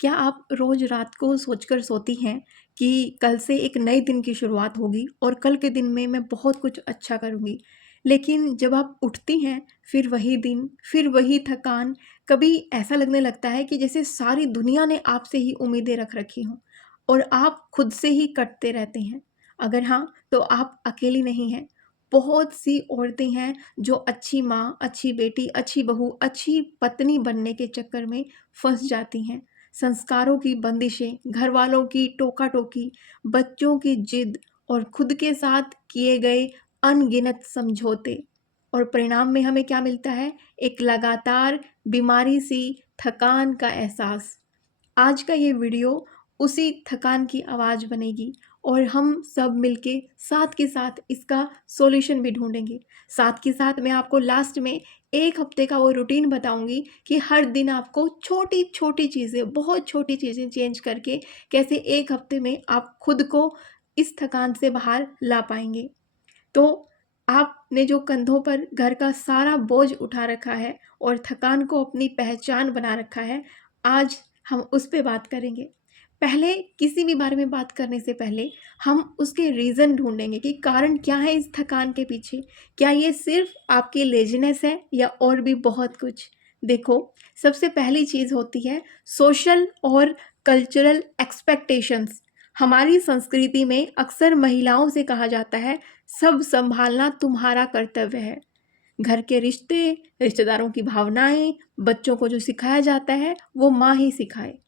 क्या आप रोज़ रात को सोचकर सोती हैं कि कल से एक नए दिन की शुरुआत होगी और कल के दिन में मैं बहुत कुछ अच्छा करूँगी? लेकिन जब आप उठती हैं, फिर वही दिन, फिर वही थकान, कभी ऐसा लगने लगता है कि जैसे सारी दुनिया ने आपसे ही उम्मीदें रख रखी हों और आप खुद से ही कटते रहते हैं। अगर हाँ, तो आप अकेली नहीं हैं। बहुत सी औरतें हैं जो अच्छी माँ, अच्छी बेटी, अच्छी बहू, अच्छी पत्नी बनने के चक्कर में फँस जाती हैं। संस्कारों की बंदिशें, घरवालों की टोका-टोकी, बच्चों की जिद और खुद के साथ किए गए अनगिनत समझौते और परिणाम में हमें क्या मिलता है? एक लगातार बीमारी-सी थकान का एहसास। आज का ये वीडियो उसी थकान की आवाज़ बनेगी और हम सब मिलके साथ के साथ इसका सॉल्यूशन भी ढूँढेंगे। साथ के साथ मैं आपको लास्ट में 1 हफ्ते का वो रूटीन बताऊँगी कि हर दिन आपको छोटी-छोटी चीज़ें, बहुत छोटी चीज़ें चेंज करके कैसे 1 हफ्ते में आप खुद को इस थकान से बाहर ला पाएँगे। तो आपने जो कंधों पर घर का सारा बोझ उठा रखा है और थकान को अपनी पहचान बना रखा है, आज हम उस पे बात करेंगे। पहले किसी भी बारे में बात करने से पहले हम उसके रीज़न ढूँढेंगे कि कारण क्या है इस थकान के पीछे? क्या ये सिर्फ़ आपकी लेज़ीनेस है या और भी बहुत कुछ? देखो, सबसे पहली चीज़ होती है सोशल और कल्चरल एक्सपेक्टेशंस। हमारी संस्कृति में अक्सर महिलाओं से कहा जाता है सब संभालना तुम्हारा कर्तव्य है। घर के रिश्ते, रिश्तेदारों की भावनाएं, बच्चों को जो सिखाया जाता है वो माँ ही सिखाए।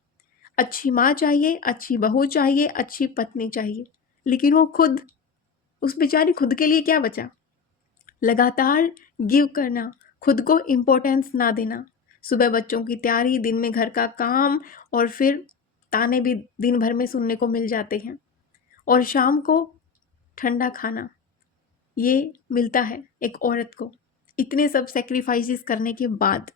अच्छी माँ चाहिए, अच्छी बहू चाहिए, अच्छी पत्नी चाहिए। लेकिन वो खुद, उस बेचारी खुद के लिए क्या बचा? लगातार गिव करना, खुद को इम्पोर्टेंस ना देना, सुबह बच्चों की तैयारी, दिन में घर का काम और फिर ताने भी दिन भर में सुनने को मिल जाते हैं। और शाम को ठंडा खाना, ये मिलता है एक औरत को इतने सब सेक्रीफाइसेस करने के बाद।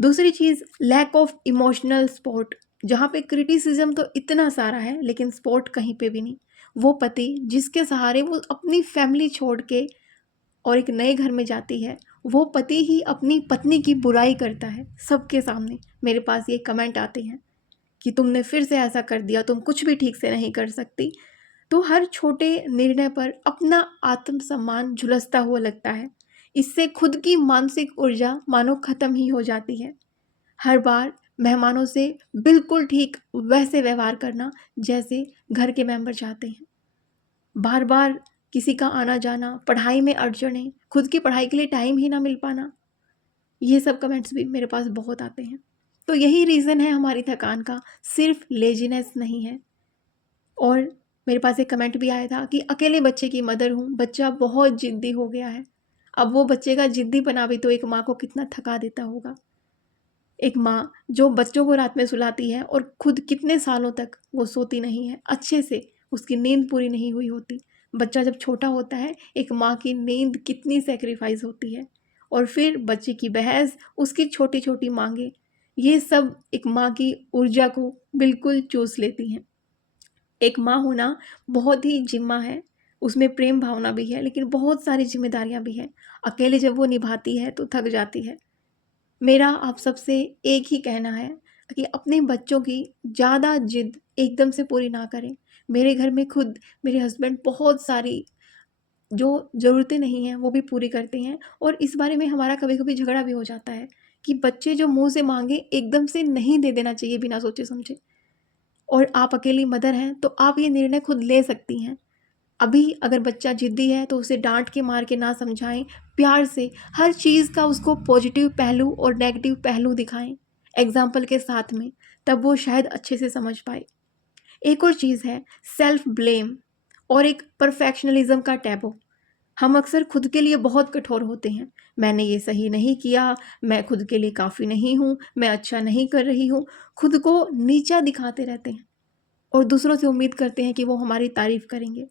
दूसरी चीज़ लैक ऑफ इमोशनल सपोर्ट, जहाँ पे क्रिटिसिज्म तो इतना सारा है लेकिन सपोर्ट कहीं पे भी नहीं। वो पति जिसके सहारे वो अपनी फैमिली छोड़ के और एक नए घर में जाती है, वो पति ही अपनी पत्नी की बुराई करता है सबके सामने। मेरे पास ये कमेंट आते हैं कि तुमने फिर से ऐसा कर दिया, तुम कुछ भी ठीक से नहीं कर सकती। तो हर छोटे निर्णय पर अपना आत्मसम्मान झुलसता हुआ लगता है। इससे खुद की मानसिक ऊर्जा मानो खत्म ही हो जाती है। हर बार मेहमानों से बिल्कुल ठीक वैसे व्यवहार करना जैसे घर के मेंबर चाहते हैं। बार बार किसी का आना जाना, पढ़ाई में अड़चनें, खुद की पढ़ाई के लिए टाइम ही ना मिल पाना, ये सब कमेंट्स भी मेरे पास बहुत आते हैं। तो यही रीज़न है हमारी थकान का, सिर्फ लेजीनेस नहीं है। और मेरे पास एक कमेंट भी आया था कि अकेले बच्चे की मदर हूँ, बच्चा बहुत ज़िद्दी हो गया है। अब वो बच्चे का ज़िद्दीपना भी तो एक माँ को कितना थका देता होगा। एक माँ जो बच्चों को रात में सुलाती है और खुद कितने सालों तक वो सोती नहीं है अच्छे से, उसकी नींद पूरी नहीं हुई होती। बच्चा जब छोटा होता है, एक माँ की नींद कितनी सैक्रिफाइस होती है। और फिर बच्चे की बहस, उसकी छोटी-छोटी माँगें, ये सब एक माँ की ऊर्जा को बिल्कुल चूस लेती हैं। एक माँ होना बहुत ही जिम्मा है, उसमें प्रेम भावना भी है लेकिन बहुत सारी ज़िम्मेदारियाँ भी हैं। अकेले जब वो निभाती है तो थक जाती है। मेरा आप सबसे एक ही कहना है कि अपने बच्चों की ज़्यादा ज़िद एकदम से पूरी ना करें। मेरे घर में खुद मेरे हस्बैंड बहुत सारी जो ज़रूरतें नहीं हैं वो भी पूरी करते हैं और इस बारे में हमारा कभी-कभी झगड़ा भी हो जाता है कि बच्चे जो मुँह से माँगे एकदम से नहीं दे देना चाहिए बिना सोचे-समझे। और आप अकेली मदर हैं तो आप ये निर्णय खुद ले सकती हैं। अभी अगर बच्चा ज़िद्दी है तो उसे डाँट के मार के ना समझाएँ, प्यार से हर चीज़ का उसको पॉजिटिव पहलू और नेगेटिव पहलू दिखाएँ, एग्ज़ाम्पल के साथ में, तब वो शायद अच्छे से समझ पाए। एक और चीज़ है सेल्फ ब्लेम और एक परफेक्शनलिज़्म का टैबू। हम अक्सर खुद के लिए बहुत कठोर होते हैं। मैंने ये सही नहीं किया, मैं खुद के लिए काफ़ी नहीं हूँ, मैं अच्छा नहीं कर रही हूँ। खुद को नीचा दिखाते रहते हैं और दूसरों से उम्मीद करते हैं कि वो हमारी तारीफ़ करेंगे।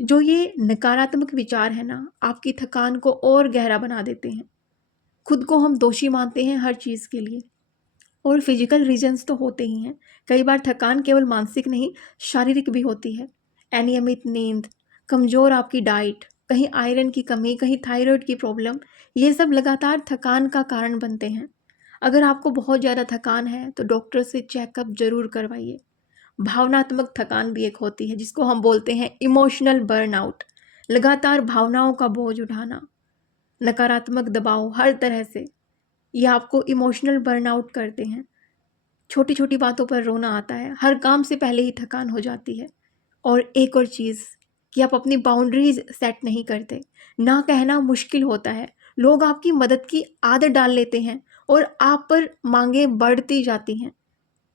जो ये नकारात्मक विचार है ना, आपकी थकान को और गहरा बना देते हैं। खुद को हम दोषी मानते हैं हर चीज़ के लिए और फिजिकल रीजंस तो होते ही हैं। कई बार थकान केवल मानसिक नहीं, शारीरिक भी होती है। अनियमित नींद, कमज़ोर आपकी डाइट, कहीं आयरन की कमी, कहीं थायराइड की प्रॉब्लम, ये सब लगातार थकान का कारण बनते हैं। अगर आपको बहुत ज़्यादा थकान है तो डॉक्टर से चेकअप ज़रूर करवाइए। भावनात्मक थकान भी एक होती है जिसको हम बोलते हैं इमोशनल बर्नआउट। लगातार भावनाओं का बोझ उठाना, नकारात्मक दबाव हर तरह से, ये आपको इमोशनल बर्नआउट करते हैं। छोटी छोटी बातों पर रोना आता है, हर काम से पहले ही थकान हो जाती है। और एक और चीज़ कि आप अपनी बाउंड्रीज सेट नहीं करते। ना कहना मुश्किल होता है, लोग आपकी मदद की आदत डाल लेते हैं और आप पर मांगें बढ़ती जाती हैं।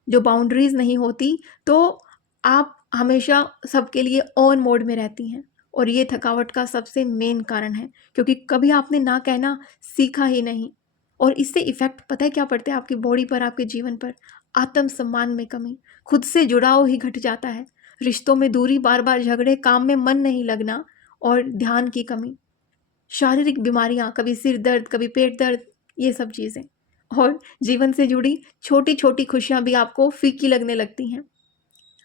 जो बाउंड्रीज नहीं होती तो आप हमेशा सबके लिए ऑन मोड में रहती हैं, और ये थकावट का सबसे मेन कारण है, क्योंकि कभी आपने ना कहना सीखा ही नहीं। और इससे इफ़ेक्ट पता है क्या पड़ता है आपकी बॉडी पर, आपके जीवन पर? आत्मसम्मान में कमी, खुद से जुड़ाव ही घट जाता है, रिश्तों में दूरी, बार बार झगड़े, काम में मन नहीं लगना और ध्यान की कमी, शारीरिक बीमारियां, कभी सिर दर्द, कभी पेट दर्द, ये सब चीज़ें। और जीवन से जुड़ी छोटी छोटी खुशियां भी आपको फीकी लगने लगती हैं।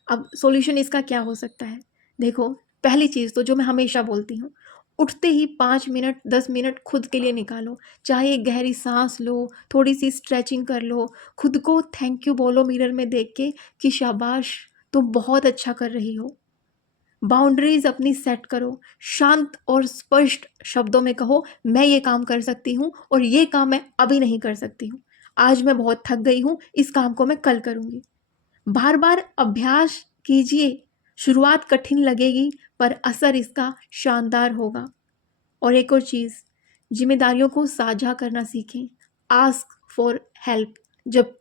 अब सॉल्यूशन इसका क्या हो सकता है? देखो, पहली चीज़ तो जो मैं हमेशा बोलती हूँ, उठते ही 5 मिनट 10 मिनट खुद के लिए निकालो। चाहे एक गहरी सांस लो, थोड़ी सी स्ट्रेचिंग कर लो, खुद को थैंक यू बोलो मिरर में देख के कि शाबाश, तुम बहुत अच्छा कर रही हो। बाउंड्रीज अपनी सेट करो, शांत और स्पष्ट शब्दों में कहो, मैं ये काम कर सकती हूँ और ये काम मैं अभी नहीं कर सकती हूँ। आज मैं बहुत थक गई हूँ, इस काम को मैं कल करूँगी। बार बार अभ्यास कीजिए। शुरुआत कठिन लगेगी पर असर इसका शानदार होगा। और एक और चीज़, जिम्मेदारियों को साझा करना सीखें। आस्क फॉर हेल्प जब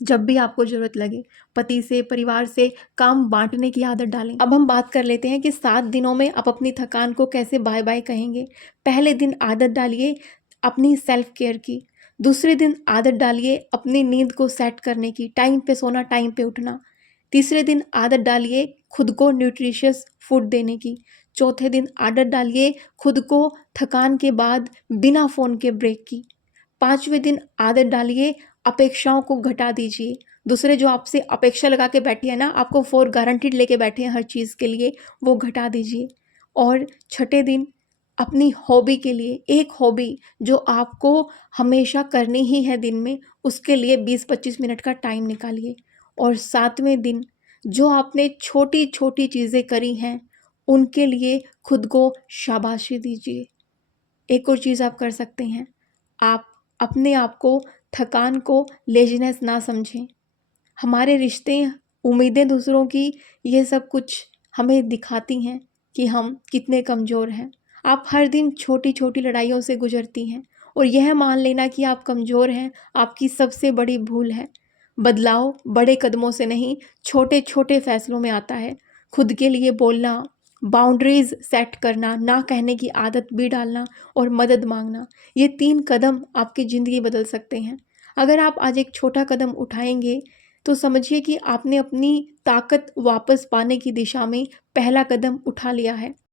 जब भी आपको ज़रूरत लगे। पति से, परिवार से काम बांटने की आदत डालें। अब हम बात कर लेते हैं कि 7 दिनों में आप अपनी थकान को कैसे बाय बाय कहेंगे। पहले दिन आदत डालिए अपनी सेल्फ केयर की। दूसरे दिन आदत डालिए अपनी नींद को सेट करने की, टाइम पे सोना, टाइम पे उठना। तीसरे दिन आदत डालिए खुद को न्यूट्रिशियस फूड देने की। चौथे दिन आदत डालिए खुद को थकान के बाद बिना फ़ोन के ब्रेक की। 5वें दिन आदत डालिए अपेक्षाओं को घटा दीजिए। दूसरे जो आपसे अपेक्षा लगा के बैठे हैं ना, आपको फॉर गारंटीड लेके बैठे हैं हर चीज़ के लिए, वो घटा दीजिए। और छठे दिन अपनी हॉबी के लिए, एक हॉबी जो आपको हमेशा करनी ही है दिन में, उसके लिए 20-25 मिनट का टाइम निकालिए। और 7वें दिन जो आपने छोटी छोटी चीज़ें करी हैं उनके लिए खुद को शाबाशी दीजिए। एक और चीज़ आप कर सकते हैं, आप अपने आप को, थकान को लेज़ीनेस ना समझें। हमारे रिश्ते, उम्मीदें दूसरों की, ये सब कुछ हमें दिखाती हैं कि हम कितने कमज़ोर हैं। आप हर दिन छोटी छोटी लड़ाइयों से गुजरती हैं, और यह मान लेना कि आप कमज़ोर हैं आपकी सबसे बड़ी भूल है। बदलाव बड़े कदमों से नहीं, छोटे छोटे फैसलों में आता है। खुद के लिए बोलना, बाउंड्रीज सेट करना, ना कहने की आदत भी डालना और मदद मांगना, ये 3 कदम आपकी ज़िंदगी बदल सकते हैं। अगर आप आज एक छोटा कदम उठाएंगे तो समझिए कि आपने अपनी ताकत वापस पाने की दिशा में पहला कदम उठा लिया है।